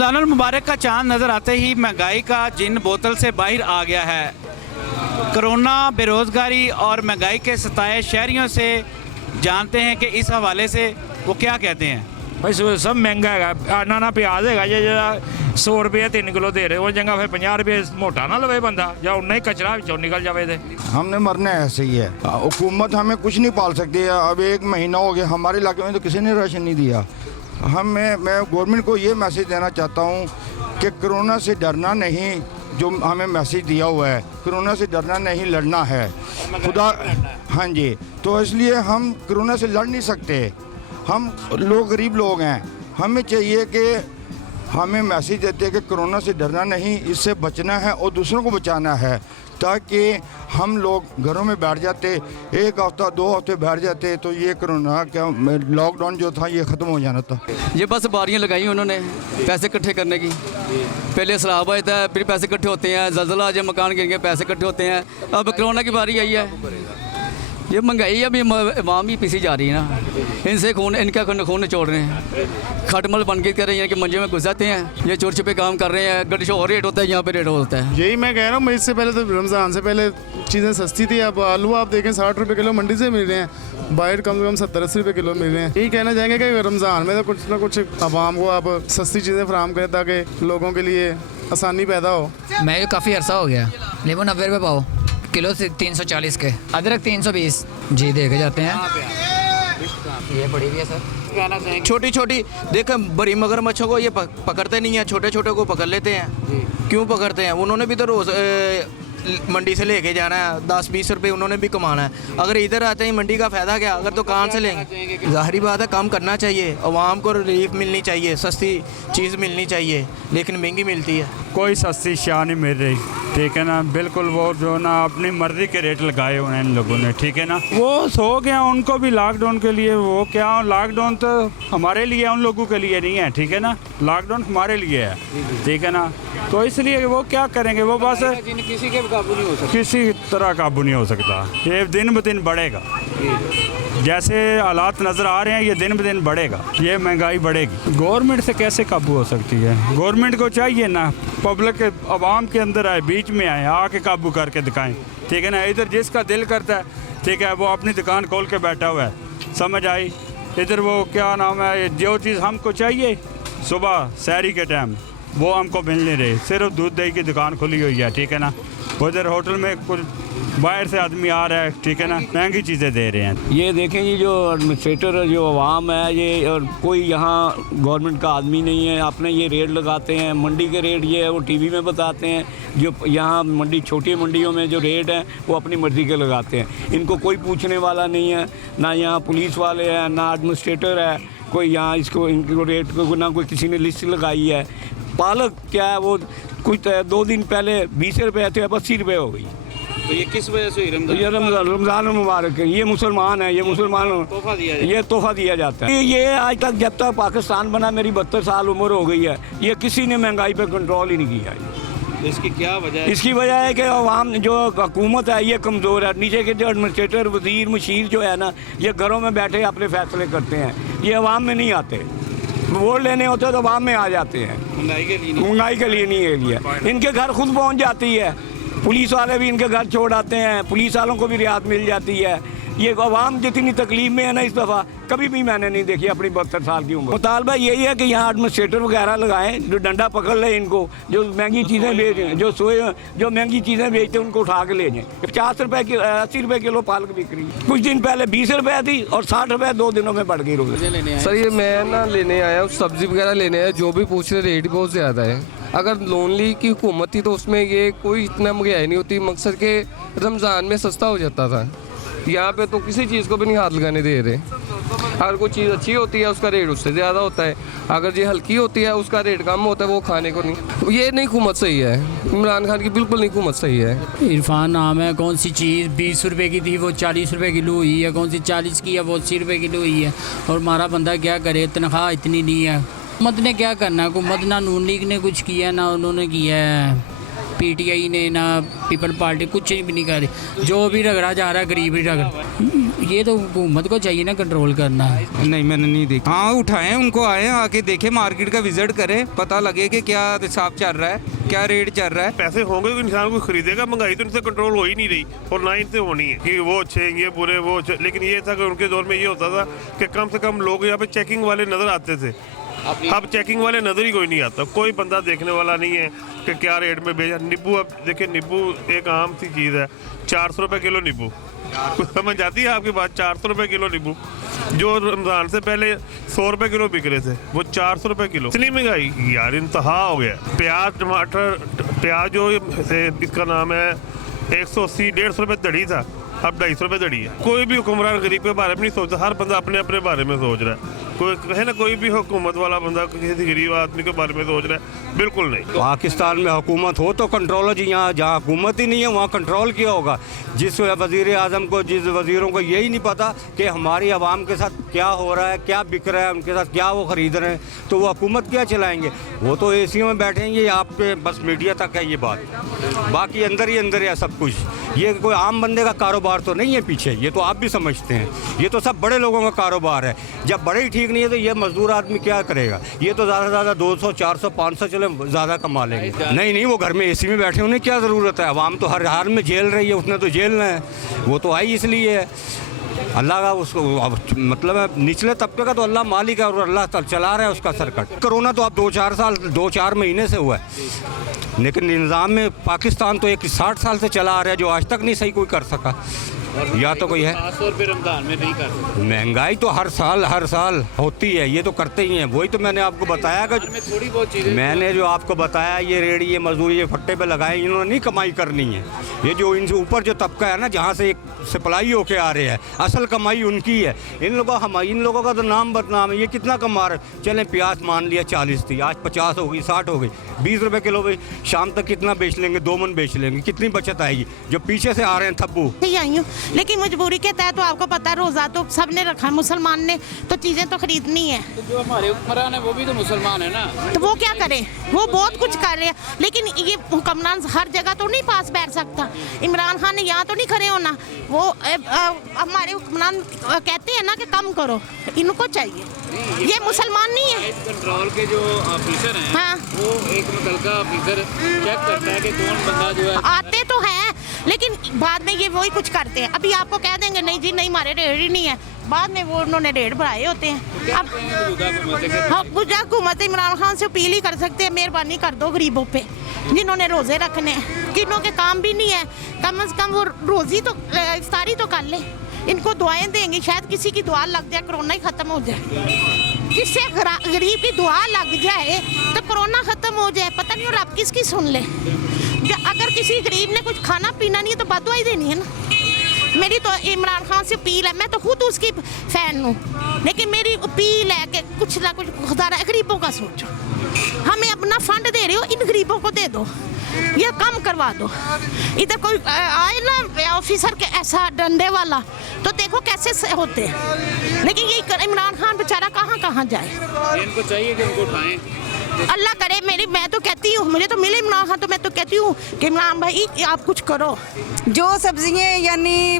रमज़ानुल मुबारक का चांद नज़र आते ही महंगाई का जिन बोतल से बाहर आ गया है। कोरोना, बेरोज़गारी और महंगाई के सताए शहरियों से जानते हैं कि इस हवाले से वो क्या कहते हैं। भाई सब महंगा है। आना प्याज है जे 100 रुपये 3 किलो दे रहे हो जगह फिर 50 रुपये मोटा ना लवे बंदा या उन्ना ही कचरा बिचों निकल जावे दे। हमने मरना ऐसे ही है। हुकूमत हमें कुछ नहीं पाल सकती है। अब 1 महीना हो गया हमारे इलाके में तो किसी ने राशन नहीं दिया। मैं गवर्नमेंट को ये मैसेज देना चाहता हूँ कि कोरोना से डरना नहीं, जो हमें मैसेज दिया हुआ है कोरोना से डरना नहीं, लड़ना है खुदा। हाँ जी, तो इसलिए हम कोरोना से लड़ नहीं सकते। हम लोग गरीब लोग हैं, हमें चाहिए कि हमें मैसेज देते हैं कि कोरोना से डरना नहीं, इससे बचना है और दूसरों को बचाना है, ताकि हम लोग घरों में बैठ जाते 1 हफ्ता 2 हफ्ते बैठ जाते तो ये कोरोना क्या लॉकडाउन जो था ये ख़त्म हो जाना था। ये बस बारियां लगाई उन्होंने पैसे इकट्ठे करने की। पहले सैलाब आता है, फिर पैसे इकट्ठे होते हैं, ज़लज़ला आ जाए मकान गिर गए, पैसे इकट्ठे होते हैं। अब कोरोना की बारी आई है। ये महंगाई अभी अवाम ही पीसी जा रही है ना, इनसे इनका खून निचोड़ रहे हैं। खटमल बन के कर रहे हैं कि मंजे में घुस जाते हैं, ये चोर छिपे काम कर रहे हैं। गड्ढे और रेट होता है, यहाँ पे रेट होता है। यही मैं कह रहा हूँ, इससे पहले तो रमज़ान से पहले चीज़ें सस्ती थी। अब आलू आप देखें 60 रुपये किलो मंडी से मिल रहे हैं, बाहर कम से कम 70-80 रुपये किलो मिल रहे हैं। यही कहना चाहेंगे कि रमज़ान में तो कुछ ना कुछ आवाम को आप सस्ती चीज़ें फराहम करें ताकि लोगों के लिए आसानी पैदा हो। मैं काफ़ी अर्सा हो गया। नींबू 90 रुपये पाओ किलो से 340 के, अदरक 320 जी दे के जाते हैं। ये बड़ी भी है सर। छोटी छोटी देख बड़ी मगरमच्छों को ये पकड़ते नहीं है, छोटे छोटे को पकड़ लेते हैं। क्यों पकड़ते हैं? उन्होंने भी तो रोज़ मंडी से लेके जाना है, 10-20 रुपये उन्होंने भी कमाना है। अगर इधर आते हैं मंडी का फ़ायदा क्या? अगर दुकान से लेंगे, ज़ाहिरी बात है कम करना चाहिए, आवाम को रिलीफ मिलनी चाहिए, सस्ती चीज़ मिलनी चाहिए, लेकिन महंगी मिलती है। कोई सस्ती शाह नहीं मिल रही, ठीक है ना। बिल्कुल वो जो ना अपनी मर्ज़ी के रेट लगाए हुए हैं इन लोगों ने, ठीक है ना। वो सो गया उनको भी लॉकडाउन के लिए। वो क्या लॉकडाउन तो हमारे लिए, उन लोगों के लिए नहीं है, ठीक है ना। लॉकडाउन हमारे लिए है, ठीक है ना। तो इसलिए वो क्या करेंगे, वो बस किसी के काबू नहीं हो सकता, किसी तरह काबू नहीं हो सकता। ये दिन ब दिन बढ़ेगा, जैसे हालात नज़र आ रहे हैं ये दिन ब दिन बढ़ेगा, ये महंगाई बढ़ेगी। गवर्नमेंट से कैसे काबू हो सकती है? गवर्नमेंट को चाहिए ना पब्लिक के आवाम के अंदर आए, बीच में आए, आके काबू करके दिखाएं, ठीक है ना। इधर जिसका दिल करता है, ठीक है, वो अपनी दुकान खोल के बैठा हुआ है, समझ आई। इधर वो क्या नाम है, जो चीज़ हमको चाहिए सुबह सहरी के टाइम वो हमको मिल नहीं रही, सिर्फ दूध दही की दुकान खुली हुई है, ठीक है ना। उधर होटल में कुछ बाहर से आदमी आ रहा है, ठीक है ना, महंगी चीज़ें दे रहे हैं। ये देखें ये जो एडमिनिस्ट्रेटर जो अवाम है ये, और कोई यहाँ गवर्नमेंट का आदमी नहीं है, अपने ये रेट लगाते हैं। मंडी के रेट ये है वो टीवी में बताते हैं, जो यहाँ मंडी छोटी मंडियों में जो रेट हैं वो अपनी मर्ज़ी के लगाते हैं। इनको कोई पूछने वाला नहीं है, ना यहाँ पुलिस वाले हैं ना एडमिनिस्ट्रेटर है कोई यहाँ इसको इनको रेट को ना कोई किसी ने लिस्ट लगाई है। पालक क्या है वो कुछ 2 दिन पहले 20 रुपये थे, अब 80 रुपये हो गई। तो ये किस वजह से? ये रमज़ान मुबारक है, ये मुसलमान है, ये मुसलमान ये तोहफ़ा दिया जाता है। ये आज तक जब तक पाकिस्तान बना, मेरी 72 साल उम्र हो गई है, ये किसी ने महंगाई पर कंट्रोल ही नहीं किया है। इसकी क्या वजह है? इसकी वजह है कि अवाम जो हुकूमत है ये कमज़ोर है। नीचे के जो एडमिनिस्ट्रेटर वज़ीर मशीर जो है ना, ये घरों में बैठे अपने फैसले करते हैं, ये अवाम में नहीं आते। वोट लेने होते हैं तो अवाम में आ जाते हैं, महंगाई के लिए नहीं है लिए। इनके घर खुद पहुंच जाती है, पुलिस वाले भी इनके घर छोड़ आते हैं, पुलिस वालों को भी रियायत मिल जाती है। ये अवाम जितनी तकलीफ में है ना इस दफ़ा कभी भी मैंने नहीं देखी अपनी 72 साल की उम्र। मुतालबा यही है कि यहाँ एडमिनिस्ट्रेटर वगैरह लगाएं जो डंडा पकड़ ले इनको, जो महंगी चीज़ें बेच रहे हैं, जो महंगी चीज़ें बेचते हैं उनको उठा के ले जाएँ। 50 रुपये 80 रुपये किलो पालक बिक रही है, कुछ दिन पहले 20 रुपये थी और 60 रुपये 2 दिनों में बढ़ गई रोज़। सर ये मैं ना लेने आया हूँ, सब्ज़ी वगैरह लेने आया, जो भी पूछ रहे रेट बहुत ज़्यादा है। अगर लोनली की हुकूमत थी तो उसमें ये कोई इतना महंगाई नहीं होती, मकसद के रमज़ान में सस्ता हो जाता था। यहाँ पे तो किसी चीज़ को भी नहीं हाथ लगाने दे रहे। अगर कोई चीज़ अच्छी होती है उसका रेट उससे ज़्यादा होता है, अगर ये हल्की होती है उसका रेट कम होता है, वो खाने को नहीं। ये नहीं हुकूमत सही है, इमरान खान की बिल्कुल नहीं हुकूमत सही है। इरफान नाम है, कौन सी चीज़ 20 रुपये की थी वो 40 रुपये किलो हुई है, कौन सी 40 की है वो 80 रुपये किलो हुई है। और हमारा बंदा क्या करे, तनख्वाह इतनी नहीं है। हुकूमत ने क्या करना है? हुकूमत ना नून लीग ने कुछ किया ना उन्होंने किया है, PTI ने ना पीपल पार्टी कुछ भी नहीं कर रही। जो भी रगड़ा जा रहा है गरीब ही रगड़। ये तो हुकूमत को चाहिए ना कंट्रोल करना। नहीं मैंने नहीं देखा। हाँ उठाएं उनको, आए आके देखें, मार्केट का विजिट करें, पता लगे कि क्या हिसाब चल रहा है, क्या रेट चल रहा है। पैसे होंगे तो इंसान को खरीदेगा। महंगाई तो इनसे कंट्रोल हो ही नहीं रही और ना इनसे होनी है कि वो अच्छे ये बुरे वो अच्छे। लेकिन ये था कि उनके दौर में ये होता था कि कम से कम लोग यहाँ पे चेकिंग वाले नज़र आते थे। अब चेकिंग वाले नज़र ही कोई नहीं आता, कोई बंदा देखने वाला नहीं है कि क्या रेट में बेचा। नींबू, अब देखिए नींबू एक आम सी चीज़ है, 400 रुपये किलो नींबू। कुछ समझ आती है आपकी बात? 400 रुपये किलो नींबू जो रमज़ान से पहले 100 रुपये किलो बिक रहे थे, वो 400 रुपये किलो। इतनी महंगाई यार, इंतहा हो गया। प्याज, टमाटर, प्याज जो इसका नाम है 180 150 रुपये दड़ी था, अब 250 रुपये दड़ी है। कोई भी हुक्मरान गरीब के बारे में नहीं सोचता, हर बंदा अपने अपने बारे में सोच रहा है। कोई कहे ना, कोई भी हुकूमत वाला बंदा किसी गरीब आदमी के बारे में सोच रहा है, बिल्कुल नहीं। पाकिस्तान में हुकूमत हो तो कंट्रोल हो जी, यहाँ जहाँ हुकूमत ही नहीं है वहाँ कंट्रोल किया होगा। जिस वज़ीर आज़म को, जिस वज़ीरों को यही नहीं पता कि हमारी आवाम के साथ क्या हो रहा है, क्या बिक रहा है, उनके साथ क्या वो ख़रीद रहे हैं, तो वो हुकूमत क्या चलाएँगे? वो तो एसियों में बैठेंगे। आपके बस मीडिया तक है ये बात, बाकी अंदर ही अंदर है सब कुछ। ये कोई आम बंदे का कारोबार तो नहीं है पीछे, ये तो आप भी समझते हैं। ये तो सब बड़े लोगों का कारोबार है। जब बड़े ही ठीक नहीं है तो ये मजदूर आदमी क्या करेगा? ये तो ज़्यादा से ज़्यादा 200 400 500 चले ज़्यादा कमा लेंगे। नहीं, वो घर में एसी में बैठे, उन्हें क्या ज़रूरत है? आवाम तो हर हाल में झेल रही है, उसने तो झेलना है। वो तो आई इसलिए है। अल्लाह का उसको मतलब है, निचले तबके का तो अल्लाह मालिक है और अल्लाह चला रहा है उसका सर्कट। कोरोना तो अब 2-4 महीने से हुआ है, लेकिन निज़ाम में पाकिस्तान तो एक 60 साल से चला आ रहा है, जो आज तक नहीं सही कोई कर सका। या तो कोई है रमजान में नहीं कर। महंगाई तो हर साल होती है, ये तो करते ही हैं। वही तो मैंने आपको बताया कि थोड़ी बहुत चीज़ें, मैंने जो आपको बताया, ये रेडी, ये मजदूरी, ये फट्टे पे लगाए, इन्होंने नहीं कमाई करनी है। ये जो इनसे ऊपर जो तबका है ना, जहाँ से एक सप्लाई होके आ रहे हैं, असल कमाई उनकी है। इन लोगों का तो नाम बदनाम है। ये कितना कमा रहे? चलें, प्याज मान लिया 40 थी, आज 50 हो गई, 60 हो गई, 20 रुपये किलो भाई। शाम तक कितना बेच लेंगे? 2 मन बेच लेंगे, कितनी बचत आएगी? जो पीछे से आ रहे हैं थब्बू। आई हूँ, लेकिन मजबूरी के तहत तो आपको पता है, रोज़ा तो सब ने रखा है, मुसलमान ने तो चीज़ें तो खरीदनी है। तो जो हमारे हुक्मरान है वो भी तो मुसलमान है ना, तो वो क्या करें? वो बहुत कुछ कर रहे हैं, लेकिन ये हुक्मरान हर जगह तो नहीं पास बैठ सकता। इमरान खान ने यहाँ तो नहीं खड़े होना। वो हमारे हुक्मरान कहते हैं ना कि कम करो, इनको चाहिए। ये मुसलमान नहीं है। कंट्रोल के जो ऑफिसर हैं, हाँ, वो एक मुतलका ऑफिसर चेक करता है कि कौन बंदा जो है। आते तो हैं, लेकिन बाद में ये वही कुछ करते हैं। अभी आपको कह देंगे नहीं जी, नहीं हमारे रेट ही नहीं है, बाद में वो उन्होंने रेट बढ़ाए होते हैं। अब हाँ, हुकूमत इमरान खान से अपील ही कर सकते हैं, मेहरबानी कर दो गरीबों पे, जिन्होंने रोज़े रखने हैं, किन्हों के काम भी नहीं है, कम से कम वो रोज़ी तो इफ्तारी तो कर ले। इनको दुआएं देंगे, शायद किसी की दुआ लग जाए, कोरोना ही ख़त्म हो जाए। जिससे गरीब की दुआ लग जाए तो कोरोना ख़त्म हो जाए। पता नहीं और आप किसकी सुन ले। अगर किसी गरीब ने कुछ खाना पीना नहीं है तो बदुआ ही देनी है ना। मेरी तो इमरान खान से अपील है, मैं तो खुद उसकी फ़ैन हूँ, लेकिन मेरी अपील है कि कुछ ना कुछ खुदा गरीबों का सोचो। हमें अपना फंड दे रहे हो, इन गरीबों को दे दो, ये कम करवा दो। इधर कोई आए ना ऑफिसर के ऐसा डंडे वाला, तो देखो कैसे होते हैं। लेकिन ये इमरान खान बेचारा कहाँ कहाँ जाए। इनको चाहिए कि उनको उठाएं। अल्लाह करे, मैं तो कहती हूँ, मुझे तो मिले इमरान खान, तो मैं तो कहती हूँ कि इमरान भाई आप कुछ करो। जो सब्जियाँ यानी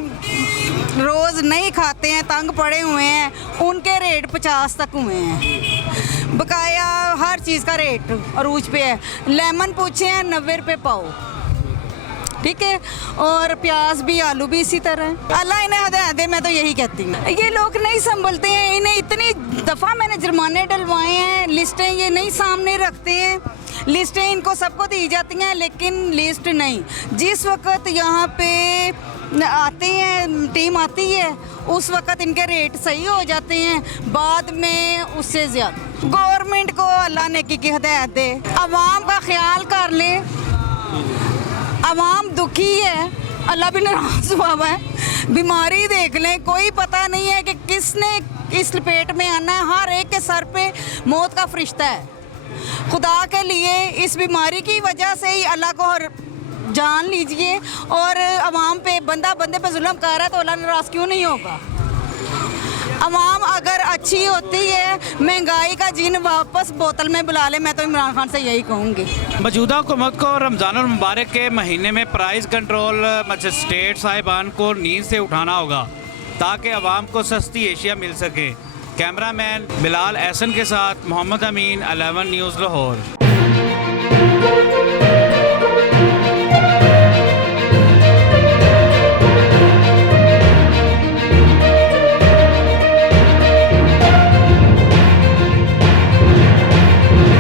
रोज़ नहीं खाते हैं, तंग पड़े हुए हैं, उनके रेट 50 तक हुए हैं। बकाया हर चीज़ का रेट अरूज पे है। लेमन पूछे हैं 90 रुपये पाओ, ठीक है, और प्याज भी, आलू भी इसी तरह। अल्लाह इन्हें हदायत दे, मैं तो यही कहती हूँ। ये लोग नहीं संभलते हैं, इन्हें इतनी दफ़ा मैंने जुर्माने डलवाए हैं, लिस्टें ये नहीं सामने रखते हैं। लिस्टें इनको सबको दी जाती हैं, लेकिन लिस्ट नहीं। जिस वक्त यहाँ पे आते हैं, टीम आती है, उस वक्त इनके रेट सही हो जाते हैं, बाद में उससे ज़्यादा। गवर्नमेंट को अल्लाह ने की हदायत दे, आवाम का ख्याल कर ले। आवाम दुखी है, अल्लाह भी नाराज़ हुआ है। बीमारी देख लें, कोई पता नहीं है कि किसने इस लपेट में आना है। हर एक के सर पे मौत का फरिश्ता है। खुदा के लिए इस बीमारी की वजह से ही अल्लाह को जान लीजिए, और आवाम पे बंदे पे जुल्म कर रहा है तो अल्लाह नाराज़ क्यों नहीं होगा। अवाम अगर अच्छी होती है, महंगाई का जिन वापस बोतल में बुला ले, मैं तो इमरान खान से यही कहूँगी। मौजूदा हुकूमत को रमज़ान मुबारक के महीने में प्राइस कंट्रोल मजिस्ट्रेट साहिबान को नींद से उठाना होगा ताकि आवाम को सस्ती एशिया मिल सके। कैमरामैन बिलाल एहसन के साथ मोहम्मद अमीन, 11 न्यूज़ लाहौर।